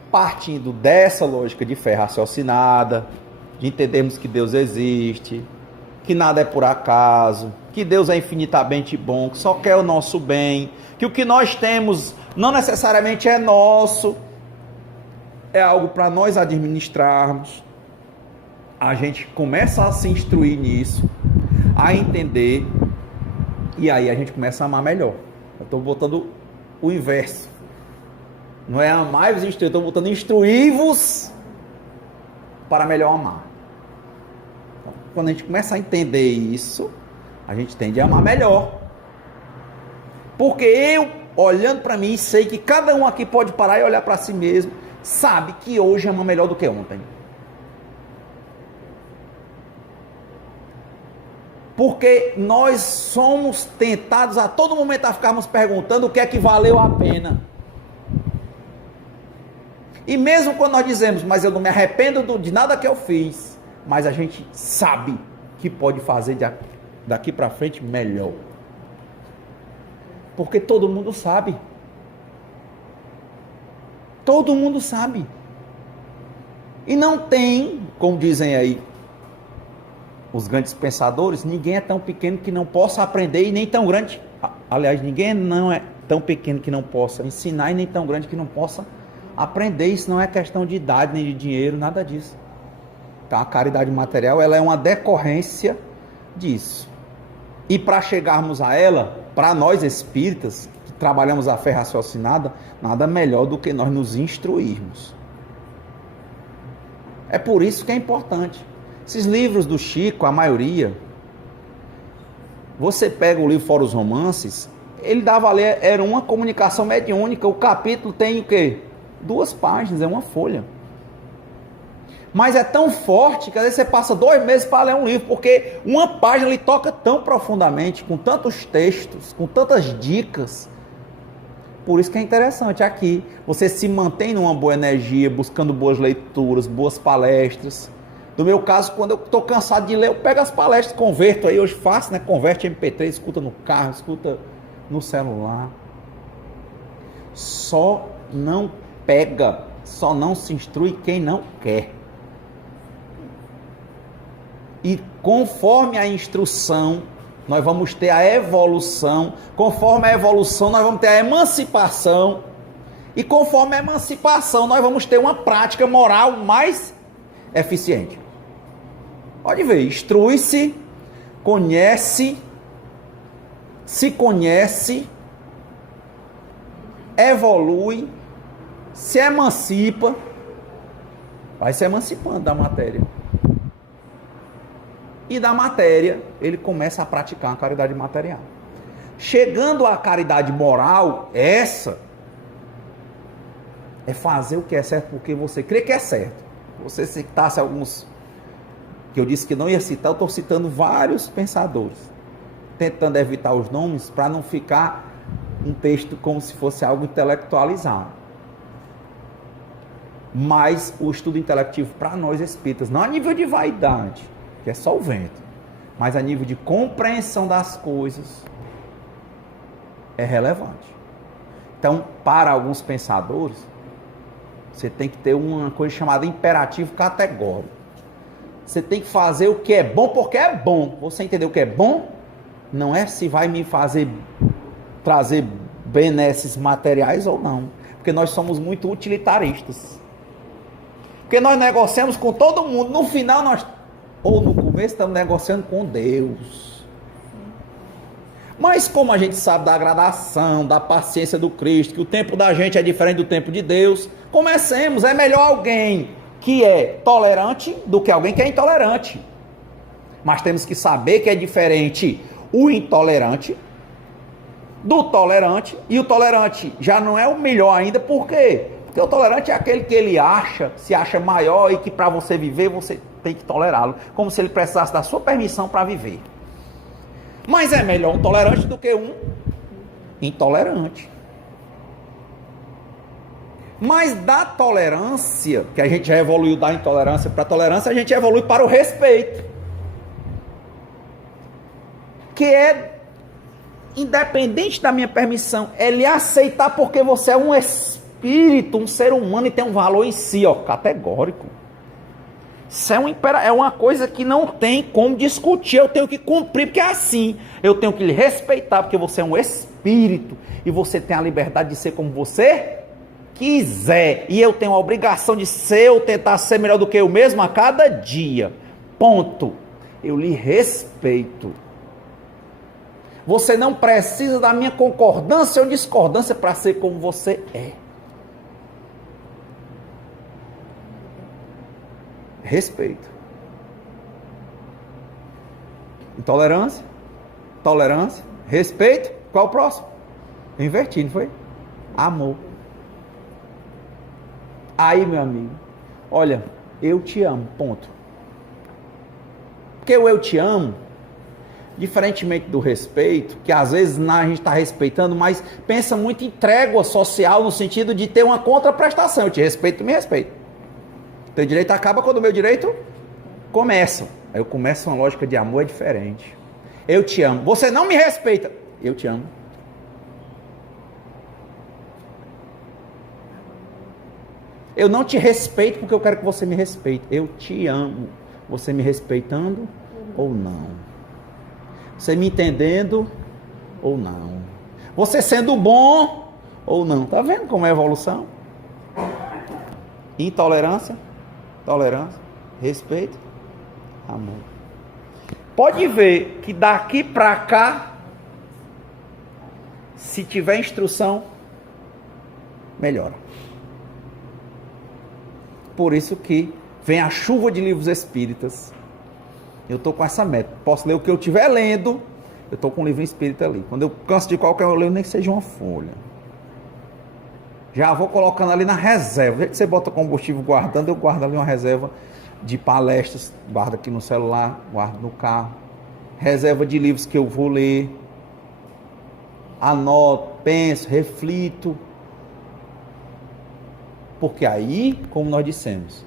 Partindo dessa lógica de fé raciocinada, de entendermos que Deus existe, que nada é por acaso, que Deus é infinitamente bom, que só quer o nosso bem, que o que nós temos não necessariamente é nosso, é algo para nós administrarmos. A gente começa a se instruir nisso, a entender, e aí a gente começa a amar melhor. Eu estou botando o inverso. Não é amai-vos e instruir. Eu estou botando instruí-vos para melhor amar. Então, quando a gente começa a entender isso, a gente tende a amar melhor. Porque eu, olhando para mim, sei que cada um aqui pode parar e olhar para si mesmo, sabe que hoje ama melhor do que ontem. Porque nós somos tentados a todo momento a ficarmos perguntando o que é que valeu a pena. E mesmo quando nós dizemos, mas eu não me arrependo de nada que eu fiz, mas a gente sabe que pode fazer daqui para frente melhor. Porque todo mundo sabe. Todo mundo sabe. E não tem, como dizem aí os grandes pensadores, ninguém é tão pequeno que não possa aprender e nem tão grande. Aliás, ninguém não é tão pequeno que não possa ensinar e nem tão grande que não possa aprender. Isso não é questão de idade, nem de dinheiro, nada disso. Então, a caridade material, ela é uma decorrência disso. E para chegarmos a ela, para nós espíritas, que trabalhamos a fé raciocinada, nada melhor do que nós nos instruirmos. É por isso que é importante. Esses livros do Chico, a maioria, você pega o livro Fora os Romances, ele dava a ler, era uma comunicação mediúnica, o capítulo tem o quê? 2 páginas, é uma folha. Mas é tão forte que às vezes você passa 2 meses para ler um livro, porque uma página lhe toca tão profundamente, com tantos textos, com tantas dicas. Por isso que é interessante aqui, você se mantém numa boa energia, buscando boas leituras, boas palestras. No meu caso, quando eu estou cansado de ler, eu pego as palestras, converto aí, hoje faço, né? Converte MP3, escuta no carro, escuta no celular. Só não pega, só não se instrui quem não quer. E conforme a instrução, nós vamos ter a evolução. Conforme a evolução, nós vamos ter a emancipação. E conforme a emancipação, nós vamos ter uma prática moral mais eficiente. Pode ver, instrui-se, conhece, se conhece, evolui, se emancipa, vai se emancipando da matéria. E da matéria, ele começa a praticar a caridade material. Chegando à caridade moral, essa é fazer o que é certo porque você crê que é certo. Você citasse alguns que eu disse que não ia citar, eu estou citando vários pensadores, tentando evitar os nomes para não ficar um texto como se fosse algo intelectualizado. Mas o estudo intelectivo para nós espíritas, não a nível de vaidade, que é só o vento, mas a nível de compreensão das coisas, é relevante. Então, para alguns pensadores, você tem que ter uma coisa chamada imperativo categórico. Você tem que fazer o que é bom porque é bom. Você entendeu o que é bom? Não é se vai me trazer benesses materiais ou não. Porque nós somos muito utilitaristas. Porque nós negociamos com todo mundo. No final, ou no começo, estamos negociando com Deus. Mas como a gente sabe da gradação, da paciência do Cristo, que o tempo da gente é diferente do tempo de Deus, comecemos. É melhor alguém que é tolerante do que alguém que é intolerante. Mas temos que saber que é diferente o intolerante do tolerante, e o tolerante já não é o melhor ainda. Por quê? Porque o tolerante é aquele que ele se acha maior e que para você viver você tem que tolerá-lo, como se ele precisasse da sua permissão para viver. Mas é melhor um tolerante do que um intolerante. Mas da tolerância, que a gente já evoluiu da intolerância para a tolerância, a gente evolui para o respeito. Que é independente da minha permissão, é lhe aceitar porque você é um espírito, um ser humano e tem um valor em si, categórico. Isso é uma coisa que não tem como discutir, eu tenho que cumprir, porque é assim. Eu tenho que lhe respeitar, porque você é um espírito e você tem a liberdade de ser como você quiser, e eu tenho a obrigação de ser ou tentar ser melhor do que eu mesmo a cada dia. Ponto. Eu lhe respeito. Você não precisa da minha concordância ou discordância para ser como você é. respeito. Intolerância, tolerância, respeito. Qual o próximo? Eu inverti, não foi? Amor. Aí, meu amigo, olha, eu te amo, ponto. Porque o eu te amo, diferentemente do respeito, que às vezes a gente está respeitando, mas pensa muito em trégua social, no sentido de ter uma contraprestação. Eu te respeito, tu me respeita. Teu direito acaba quando o meu direito começa. Aí eu começo uma lógica de amor, é diferente. Eu te amo. Você não me respeita. Eu te amo. Eu não te respeito porque eu quero que você me respeite. Eu te amo. Você me respeitando ou não? Você me entendendo ou não? Você sendo bom ou não? Tá vendo como é a evolução? Intolerância, tolerância, respeito, amor. Pode ver que daqui para cá, se tiver instrução, melhora. Por isso que vem a chuva de livros espíritas. Eu estou com essa meta. Posso ler o que eu estiver lendo. Eu estou com um livro espírita ali. Quando eu canso de qualquer eu leio, nem que seja uma folha. Já vou colocando ali na reserva. Do jeito que você bota combustível guardando, eu guardo ali uma reserva de palestras. Guardo aqui no celular, guardo no carro. Reserva de livros que eu vou ler. Anoto, penso, reflito. Porque aí, como nós dissemos,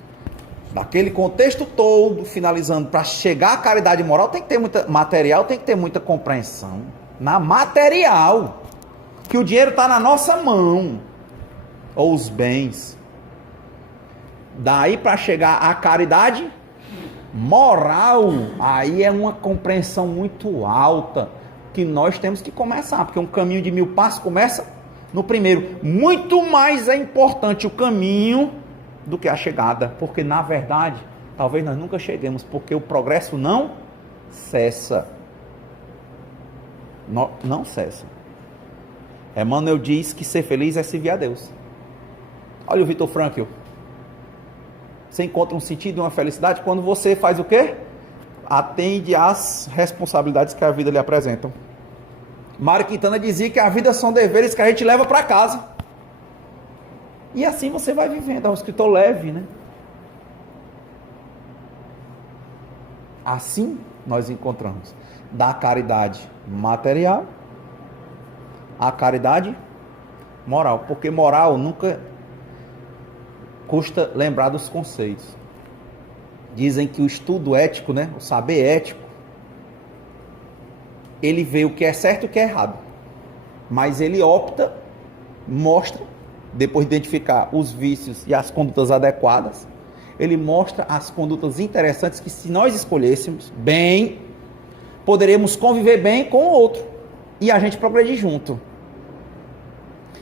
naquele contexto todo, finalizando, para chegar à caridade moral, tem que ter muita material, tem que ter muita compreensão. Na material, que o dinheiro está na nossa mão, ou os bens. Daí para chegar à caridade moral, aí é uma compreensão muito alta, que nós temos que começar, porque um caminho de 1000 passos começa no primeiro. Muito mais é importante o caminho do que a chegada, porque na verdade, talvez nós nunca cheguemos, porque o progresso não cessa. Não cessa. Emmanuel diz que ser feliz é servir a Deus. Olha o Viktor Frankl. Você encontra um sentido e uma felicidade quando você faz o quê? Atende às responsabilidades que a vida lhe apresenta. Mário Quintana dizia que a vida são deveres que a gente leva para casa. E assim você vai vivendo. É um escritor leve, né? Assim nós encontramos da caridade material à caridade moral. Porque moral nunca custa lembrar dos conceitos. Dizem que o estudo ético, né? O saber ético, ele vê o que é certo e o que é errado. Mas ele opta, mostra, depois de identificar os vícios e as condutas adequadas, ele mostra as condutas interessantes que, se nós escolhêssemos bem, poderemos conviver bem com o outro e a gente progredir junto.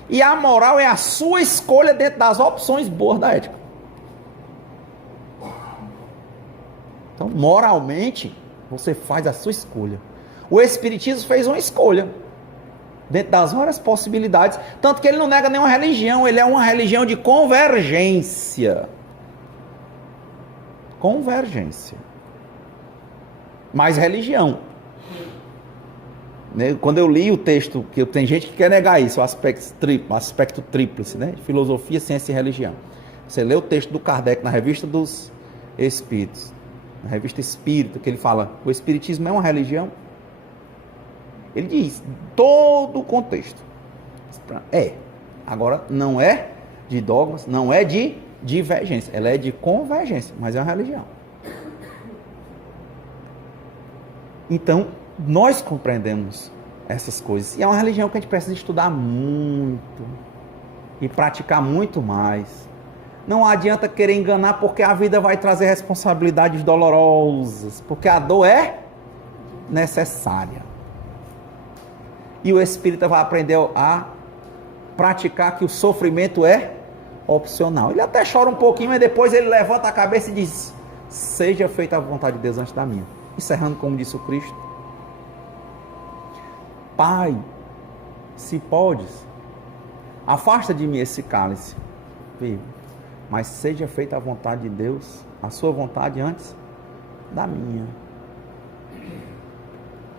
E a moral é a sua escolha dentro das opções boas da ética. Então, moralmente, você faz a sua escolha. O Espiritismo fez uma escolha dentro das várias possibilidades, tanto que ele não nega nenhuma religião, ele é uma religião de convergência. Convergência. Mais religião. Quando eu li o texto, que tem gente que quer negar isso, o aspecto tríplice, né? Filosofia, ciência e religião. Você lê o texto do Kardec na Revista dos Espíritos, na Revista Espírita, que ele fala, o Espiritismo é uma religião? Ele diz, todo o contexto. Agora, não é de dogmas, não é de divergência, ela é de convergência, mas é uma religião. Então, nós compreendemos essas coisas. E é uma religião que a gente precisa estudar muito e praticar muito mais. Não adianta querer enganar, porque a vida vai trazer responsabilidades dolorosas, porque a dor é necessária. E o espírita vai aprender a praticar que o sofrimento é opcional. Ele até chora um pouquinho, mas depois ele levanta a cabeça e diz, seja feita a vontade de Deus antes da minha. Encerrando como disse o Cristo, Pai, se podes, afasta de mim esse cálice, mas seja feita a vontade de Deus a sua vontade antes da minha.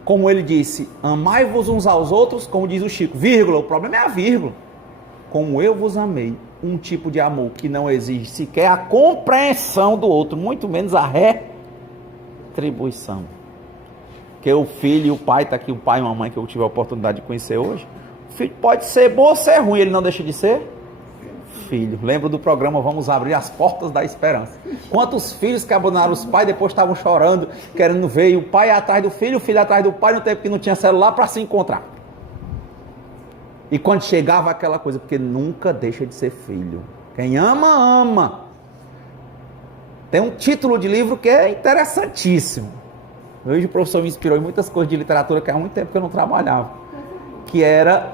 Como ele disse, amai-vos uns aos outros, como diz o Chico, vírgula, o problema é a vírgula. Como eu vos amei, um tipo de amor que não exige sequer a compreensão do outro, muito menos a retribuição. Porque o filho e o pai, está aqui o pai e uma mãe que eu tive a oportunidade de conhecer hoje, o filho pode ser bom ou ser ruim, ele não deixa de ser filho. Lembra do programa Vamos Abrir as Portas da Esperança? Quantos filhos que abandonaram os pais, depois estavam chorando, querendo ver, e o pai atrás do filho, o filho atrás do pai, no tempo que não tinha celular para se encontrar. E quando chegava aquela coisa, porque nunca deixa de ser filho. Quem ama, ama. Tem um título de livro que é interessantíssimo. Hoje o professor me inspirou em muitas coisas de literatura que há muito tempo que eu não trabalhava. Que era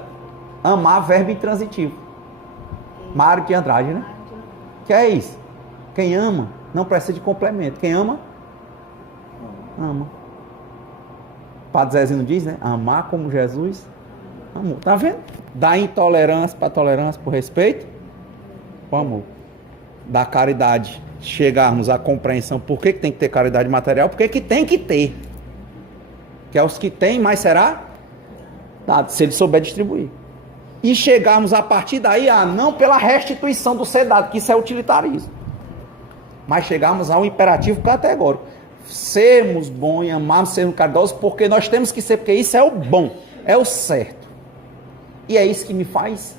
amar verbo intransitivo. Mário de Andrade, né? Que é isso? Quem ama não precisa de complemento. Quem ama, ama. Padre Zezinho diz, né? Amar como Jesus amor. Tá vendo? Da intolerância para tolerância, por respeito, com amor. Da caridade, chegarmos à compreensão. Por que tem que ter caridade material? Porque que tem que ter. Que é os que têm, mais será dado, se ele souber distribuir. E chegarmos a partir daí, não pela restituição do ser dado, que isso é utilitarismo. Mas chegarmos ao imperativo categórico. Sermos bons e amarmos, sermos caridosos, porque nós temos que ser, porque isso é o bom, é o certo. E é isso que me faz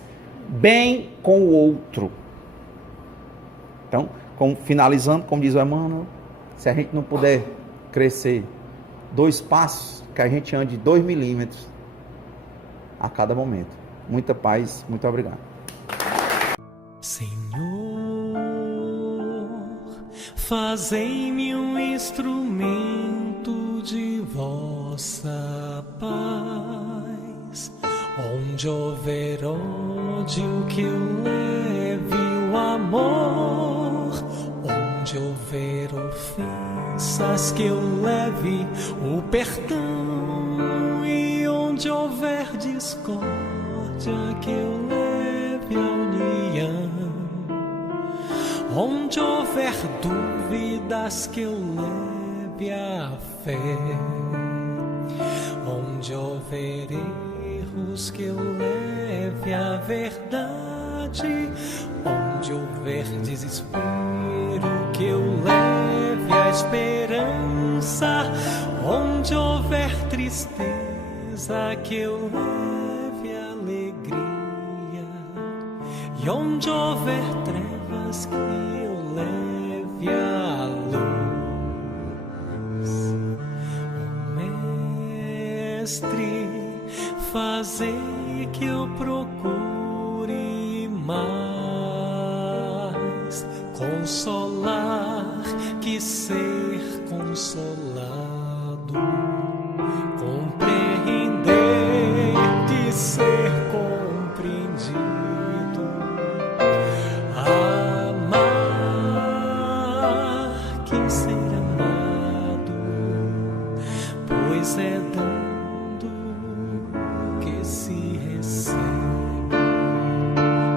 bem com o outro. Então, finalizando, como diz o Emmanuel, se a gente não puder crescer 2 passos, que a gente ande 2 milímetros a cada momento. Muita paz, muito obrigado. Senhor, fazei-me um instrumento de vossa paz. Onde houver ódio, que eu leve o amor. Onde houver ofensas, que eu leve o perdão. E onde houver discórdia, que eu leve a união. Onde houver dúvidas, que eu leve a fé. Onde houver erros, que eu leve a verdade. Onde houver desespero, que eu leve a esperança. Onde houver tristeza, que eu leve a alegria. E onde houver trevas, que eu leve a luz. Oh, Mestre, fazei que eu procure mais consolar que ser consolado, compreender que ser compreendido, amar que ser amado, pois é dando que se recebe,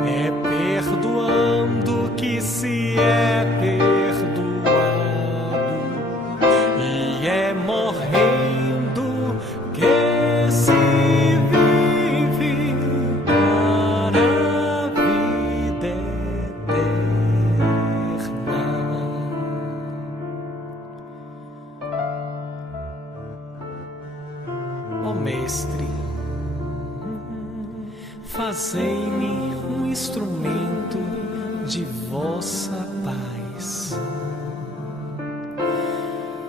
é perdoando que se é perdoado, e é morrendo que se vive para a vida eterna. Ó Mestre, fazei-me um instrumento de vossa paz.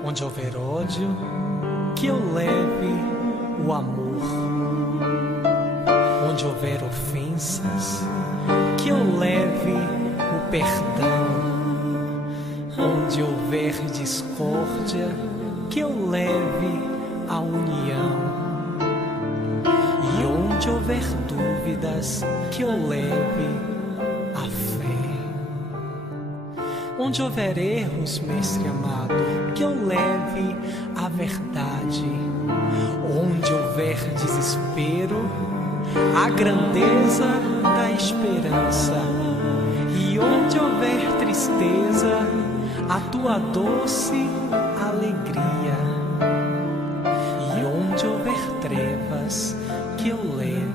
Onde houver ódio, que eu leve o amor. Onde houver ofensas, que eu leve o perdão. Onde houver discórdia, que eu leve a união. E onde houver dúvidas, que eu leve a fé. Onde houver erros, Mestre amado, que eu leve a verdade. Onde houver desespero, a grandeza da esperança. E onde houver tristeza, a tua doce alegria. E onde houver trevas, que eu leve